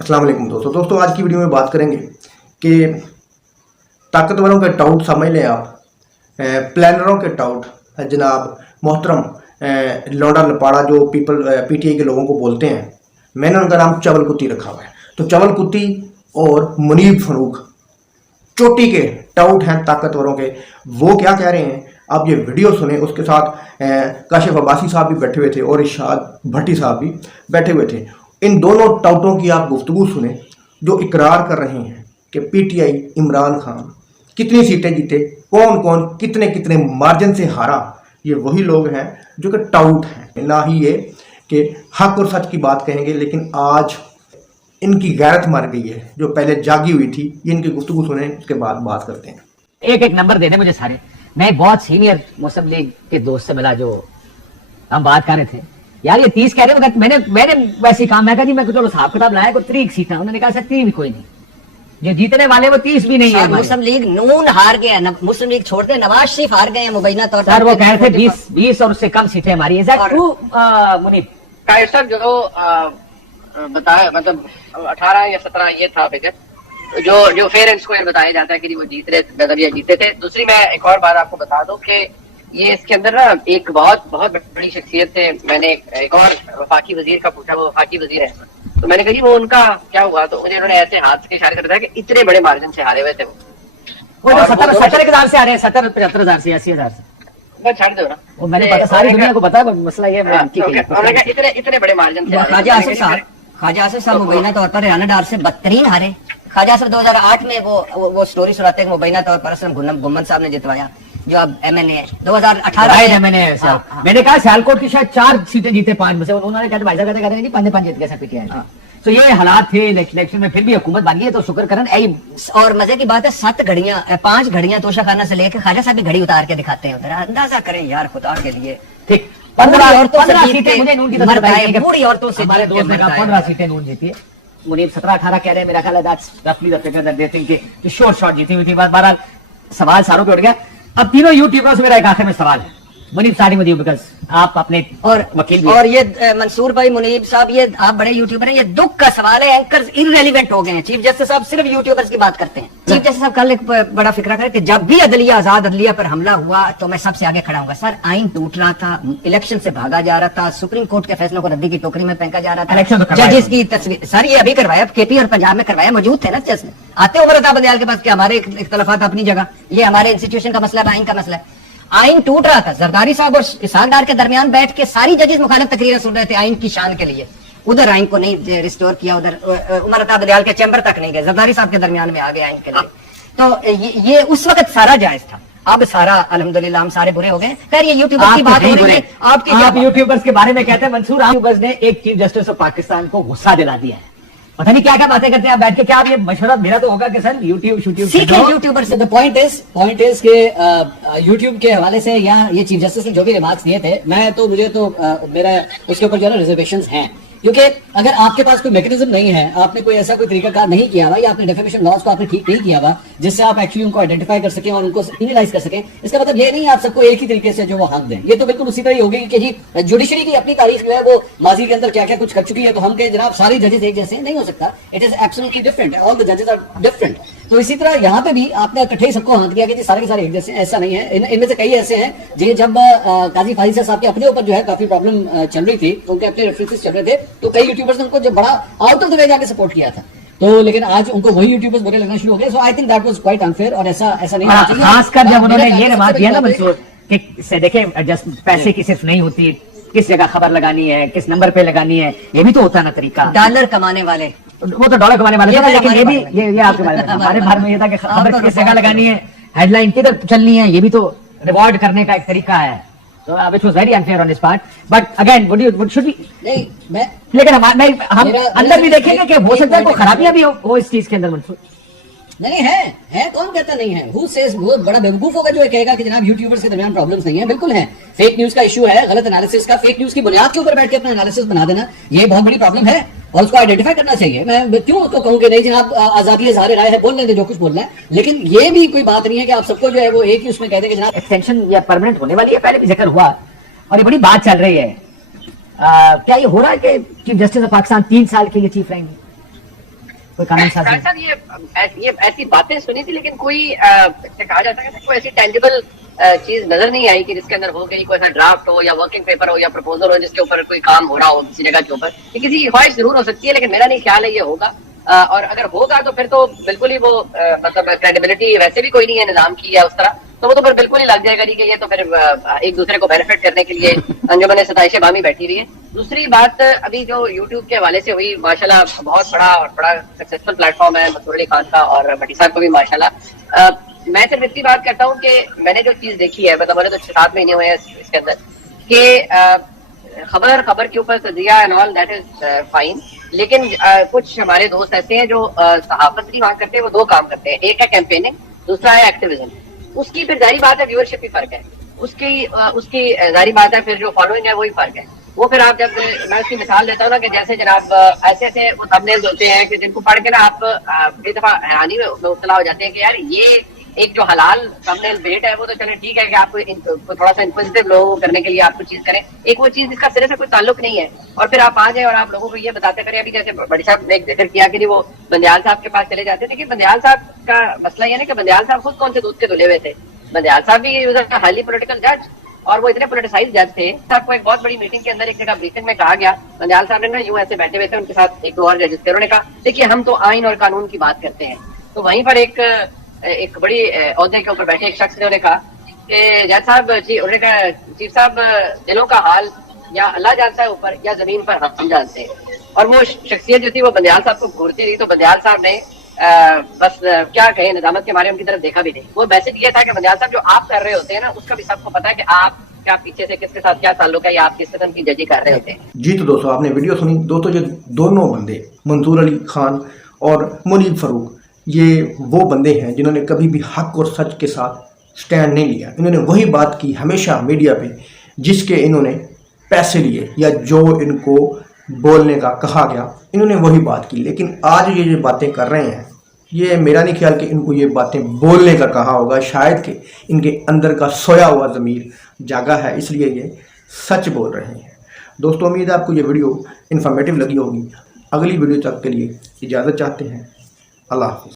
अस्सलाम वालेकुम दोस्तों आज की वीडियो में बात करेंगे कि ताकतवरों के टाउट समझ लें आप, प्लानरों के टाउट जनाब मोहतरम लौंडा लपाड़ा जो पीटीआई के लोगों को बोलते हैं। मैंने उनका नाम चवल कुत्ती रखा हुआ है। तो चवल कुत्ती और मुनीब फरूक चोटी के टाउट हैं ताकतवरों के। वो क्या कह रहे हैं आप ये वीडियो सुने। उसके साथ काशिफ अब्बासी साहब भी बैठे हुए थे और इरशाद भट्टी साहब भी बैठे हुए थे। इन दोनों टाउटों की आप गुफ्तगू सुने जो इकरार कर रहे हैं कि पीटीआई इमरान खान कितनी सीटें जीते, कौन कौन कितने कितने मार्जिन से हारा। ये वही लोग हैं जो कि टाउट हैं, ना ही ये कि हक और सच की बात कहेंगे। लेकिन आज इनकी गैरत मर गई है जो पहले जागी हुई थी। ये इनकी गुफ्तगू सुने, उसके बाद बात करते हैं। एक एक नंबर दे दे मुझे सारे। मैं एक बहुत सीनियर मुस्लिम लीग के दोस्त से मिला जो हम बात कर रहे थे, यार ये 30 कह रहे हो। मैंने वैसे काम मैं कहा जी मैं चलो हिसाब किताब लाया को 30 सीटें। उन्होंने कहा सर 30 भी कोई नहीं, जो जीतने वाले वो 30 भी नहीं है। मुस्लिम लीग नून हार गया, मुस्लिम लीग छोड़ के नवाज शरीफ हार गए हैं मुबैना तौर पर। सर वो कह रहे थे 20 और उससे कम सीटें हमारी। Is that true Munib? Sir जो बताया मतलब 18 या 17 ये था फिगर जो फेयर एंड स्क्वायर बताया जाता है कि वो जीत रहे मतलब ये जीते थे। दूसरी मैं एक और बात आपको बता दूं कि ये इसके अंदर ना एक बहुत बड़ी शख्सियत थे। मैंने एक और वफाकी वजीर का पूछा, वो वफाकी वजीर है, तो मैंने कहा जी वो उनका क्या हुआ, तो मुझे उन्होंने ऐसे हाथ के इशारे कर बताया कि इतने बड़े मार्जिन से हारे हुए थे वो जो 70,000 से आ रहे हैं, 70-75,000 से 80,000 से। मैं छाड़ दो ना, वो मैंने पता, सारी दुनिया को पता है, मसला ये है इतने बड़े मार्जिन से। ख्वाजा आसिफ साहब मुबैना तौर पर राना डार से बदतरीन हारे। ख्वाजा आसिफ 2008 में वो स्टोरी सुनाते हैं मुबैना तौर पर असलम गुम्मन साहब ने जितवाया जो अब एमएनए है। 2018 एमएनए है साहब। मैंने कहा सियालकोट की शायद 4 सीटें जीते 5 में से। उन्होंने कहा भाई साहब कहते हैं 5 जीत गए पीटीआई। तो ये हालात थे इलेक्शन में, फिर भी हुकूमत बन गई तो शुक्र करन। और मजे की बात है 5 घड़ियां तोशा खाना से लेकर ख्वाजा साहब भी घड़ी उतार के दिखाते हैं उधर। अंदाजा करें यार खुदा के लिए। ठीक, 15 सीटें मुझे नून की बूढ़ी औरतों से हमारे दोस्त ने कहा 15 सीटें नून जीती है। मुनीब 17-18 कह रहे हैं। मेरा ख्याल है दैट्स रफली the figure that they think कि शॉर्ट जीती हुई थी। बहरहाल सवाल सारों पे उठ गया। अब तीनों यूट्यूबर्स से मेरा एक आखिर में सवाल है। Munib starting with you because आप अपने और वकील भी। और ये मंसूर भाई मुनीब साहब, ये आप बड़े यूट्यूबर हैं, ये दुख का सवाल है एंकर्स इररेलेवेंट हो गए हैं। चीफ जस्टिस साहब सिर्फ यूट्यूबर्स की बात करते हैं। चीफ जस्टिस साहब कल एक बड़ा फिक्रा करे कि जब भी अदलिया आजाद अदलिया पर हमला हुआ तो मैं सबसे आगे खड़ा हूंगा। सर आइन टूट रहा था, इलेक्शन से भागा जा रहा था, सुप्रीम कोर्ट के फैसलों को रद्दी की टोकरी में फेंका जा रहा था, जजेस की तस्वीर। सर ये अभी करवाया, केपी और पंजाब में करवाया, मौजूद थे ना जज में। आते उमर अता बंदयाल के पास कि हमारे इख्तलाफात अपनी जगह, ये हमारे इंस्टीट्यूशन का मसला है, आइन का मसला है। आइन टूट रहा था, जरदारी साहब और इसहाक डार के दरमियान बैठ के सारी जजेस मुखालिफ तकरीरें सुन रहे थे आइन की शान के लिए। उधर आइन को नहीं रिस्टोर किया, उधर उमर अता बंदयाल के चैम्बर तक नहीं गए, जरदारी साहब के दरमियान में आ गए आइन के लिए। तो ये उस वक्त सारा जायज था। अब सारा अल्हम्दुलिल्लाह हम सारे बुरे हो गए। खैर ये यूट्यूबर की बात हो रही है, आप यूट्यूबर्स के बारे में कहते हैं मंसूर, यूट्यूबर्स ने एक चीफ जस्टिस ऑफ पाकिस्तान को गुस्सा दिला दिया है। पता नहीं क्या क्या बातें करते हैं आप बैठ के। क्या आप ये मशवरा, मेरा तो होगा कि सर यूट्यूबर से द पॉइंट इज के यूट्यूब के हवाले से या ये चीफ जस्टिस ने जो भी रिमार्क्स दिए थे, मुझे तो मेरा उसके ऊपर जो है ना रिजर्वेशंस हैं। क्योंकि अगर आपके पास कोई मैकेनिज्म नहीं है, आपने कोई ऐसा कोई तरीकाकार नहीं किया हुआ, या आपने डेफिनेशन लॉज को आपने ठीक नहीं किया हुआ जिससे आप एक्चुअली उनको आइडेंटिफाई कर सकें और उनको एनालाइज कर सकें, इसका मतलब ये नहीं आप सबको एक ही तरीके से जो वो हक दें। ये तो बिल्कुल उसी तरह होगी कि जी जुडिशरी की अपनी तारीख जो है वो माजी के अंदर क्या क्या कुछ कर चुकी है, तो हम कहें जनाब सारे जजेस एक जैसे नहीं हो सकता। It is absolutely different, all the जजेस आर डिफरेंट। तो इसी तरह यहाँ पे भी आपने इकट्ठे ही सबको हक दिया कि सारे के सारे एक जैसे, ऐसा नहीं है। इनमें से कई ऐसे हैं जो जब काजी फाजिल साहब के अपने ऊपर जो है काफी प्रॉब्लम चल रही थी, उनके अपने रेफरेंसेस चल रहे थे, तो कई यूट्यूबर्स ने उनको जो बड़ा आउट ऑफ द वे जाके सपोर्ट किया था। तो लेकिन आज उनको वही यूट्यूबर्स बुरे लगना शुरू हो गए। So I think that was quite unfair और ऐसा नहीं होना चाहिए। खासकर जब उन्होंने ये रिमार्क दिया ना मंसूर कि देखें जस्ट पैसे की सिर्फ नहीं होती, किस जगह खबर लगानी है, किस नंबर पे लगानी है, ये भी तो होता ना तरीका। डॉलर कमाने वाले, वो तो डॉलर कमाने वाले थे, लेकिन ये आपके बारे में हमारे बारे में ये था कि खबर किस जगह लगानी है, हेडलाइन किधर चलनी है, ये भी तो रिवॉर्ड करने का एक तरीका है। So which was very unfair on his part, but again, what should we? नहीं, लेकिन हम अंदर भी देखेंगे कि हो सकता है कोई खराबियां भी हो इस चीज के अंदर मंसूर। नहीं है, कौन कहता नहीं है? Who says? वो बड़ा बेवकूफ होगा जो कहेगा कि जनाब यूट्यूबर्स के दरमियान प्रॉब्लम्स नहीं है। बिल्कुल है, फेक न्यूज का इशू है, गलत एनालिसिस का, फेक न्यूज की बुनियाद के ऊपर बैठ के अपना एनालिसिस बना देना, ये बहुत बड़ी प्रॉब्लम है और उसको आइडेंटिफाई करना चाहिए। मैं क्यों उसको कहूँ कि नहीं जनाब आजादी इज़हार राय है, बोलने दे जो कुछ बोलना है, लेकिन ये भी कोई बात नहीं है कि आप सबको जो है वो एक ही उसमें कह दें कि जनाब एक्सटेंशन या परमानेंट होने वाली है। पहले भी जिक्र हुआ और ये बड़ी बात चल रही है। क्या ये हो रहा है कि चीफ जस्टिस ऑफ पाकिस्तान 3 साल के लिए चीफ रहेंगे? कोई कानून साज शायद साहब ये ऐसी बातें सुनी थी, लेकिन कोई कहा जाता है कोई ऐसी टेंजिबल चीज नजर नहीं आई कि जिसके अंदर हो गई कोई ऐसा ड्राफ्ट हो या वर्किंग पेपर हो या प्रपोजल हो जिसके ऊपर कोई काम हो रहा हो किसी जगह के ऊपर। ये किसी की ख्वाहिश जरूर हो सकती है, लेकिन मेरा नहीं ख्याल है ये होगा। और अगर होगा तो फिर तो बिल्कुल ही वो मतलब क्रेडिबिलिटी वैसे भी कोई नहीं है निजाम की या उस तरह, तो वो तो फिर बिल्कुल ही लग जाएगा नहीं कि ये तो फिर एक दूसरे को बेनिफिट करने के लिए अंजुमन सताइश बामी बैठी हुई है। दूसरी बात अभी जो यूट्यूब के हवाले से हुई, माशाल्लाह बहुत बड़ा सक्सेसफुल प्लेटफॉर्म है मसूर अली खान का और भट्टी साहब को भी माशाल्लाह। मैं सिर्फ इतनी बात करता हूँ कि मैंने जो चीज देखी है, मतलब हमारे तो 7 महीने हुए हैं इसके अंदर, कि खबर के ऊपर तजिया and all that is fine, लेकिन कुछ हमारे दोस्त ऐसे हैं जो सहाफत नहीं वहां करते, वो 2 काम करते हैं, एक है कैंपेनिंग, दूसरा है एक्टिविज्म। उसकी फिर जारी बात है व्यूअरशिप भी फर्क है, उसकी जारी बात है फिर जो फॉलोइंग है वही फर्क है। वो फिर आप जब मैं उसकी मिसाल देता हूँ ना कि जैसे जनाब ऐसे ऐसे वो थंबनेल्स होते हैं कि जिनको पढ़ के ना आप कई दफा हैरानी में मुब्तला हो जाते हैं कि यार ये एक जो हलाल थंबनेल बेट है वो तो चले ठीक है कि आपको थोड़ा सा इंक्विजिटिव लोगों करने के लिए आपको चीज करें, एक वो चीज जिसका सिरे से कोई ताल्लुक नहीं है और फिर आप आ जाए और आप लोगों को ये बताते करें। अभी जैसे बड़ी साहब ने जिक्र किया कि वो बंदयाल साहब के पास चले जाते थे, लेकिन बंदयाल साहब का मसला ये ना कि बंदयाल साहब खुद कौन से दूध के धुले हुए थे। बंदयाल साहब भी हाईली पॉलिटिकल जज और वो इतने पोलिटिसाइज जज थे। आपको एक बहुत बड़ी मीटिंग के अंदर एक जगह ब्रीफिंग में कहा गया, बंदयाल साहब ने ना यूं ऐसे बैठे हुए थे, उनके साथ 1-2 और जजेस थे, उन्होंने कहा देखिए हम तो आइन और कानून की बात करते हैं। तो वहीं पर एक बड़ी ओहदे के ऊपर बैठे एक शख्स ने उन्हें कहा कि जज साहब उन्होंने कहा चीफ साहब दिलों का हाल या अल्लाह जानता है ऊपर या जमीन पर हम जानते हैं। और वो शख्सियत जो थी वो बंदयाल साहब को घूरती रही, तो बंदयाल साहब ने बस क्या कहे निजामत के मारे उनकी तरफ देखा भी नहीं। वो मैसेज ये था कि बंदयाल साहब जो आप कर रहे होते हैं ना उसका भी सबको पता है कि आप क्या पीछे से किसके साथ क्या ताल्लुक है या आप किस किस्म की जजी कर रहे होते हैं। जी तो दोस्तों आपने वीडियो सुनी। दोस्तों ये दोनों बंदे मंसूर अली खान और मुनीब फरूक ये वो बंदे हैं जिन्होंने कभी भी हक और सच के साथ स्टैंड नहीं लिया। इन्होंने वही बात की हमेशा मीडिया पे जिसके इन्होंने पैसे लिए या जो इनको बोलने का कहा गया, इन्होंने वही बात की। लेकिन आज ये जो बातें कर रहे हैं ये मेरा नहीं ख्याल कि इनको ये बातें बोलने का कहा होगा, शायद कि इनके अंदर का सोया हुआ ज़मीर जागा है, इसलिए ये सच बोल रहे हैं। दोस्तों उम्मीद है आपको ये वीडियो इन्फॉर्मेटिव लगी होगी। अगली वीडियो तक के लिए इजाज़त चाहते हैं। अल्लाह हाफ़िज़।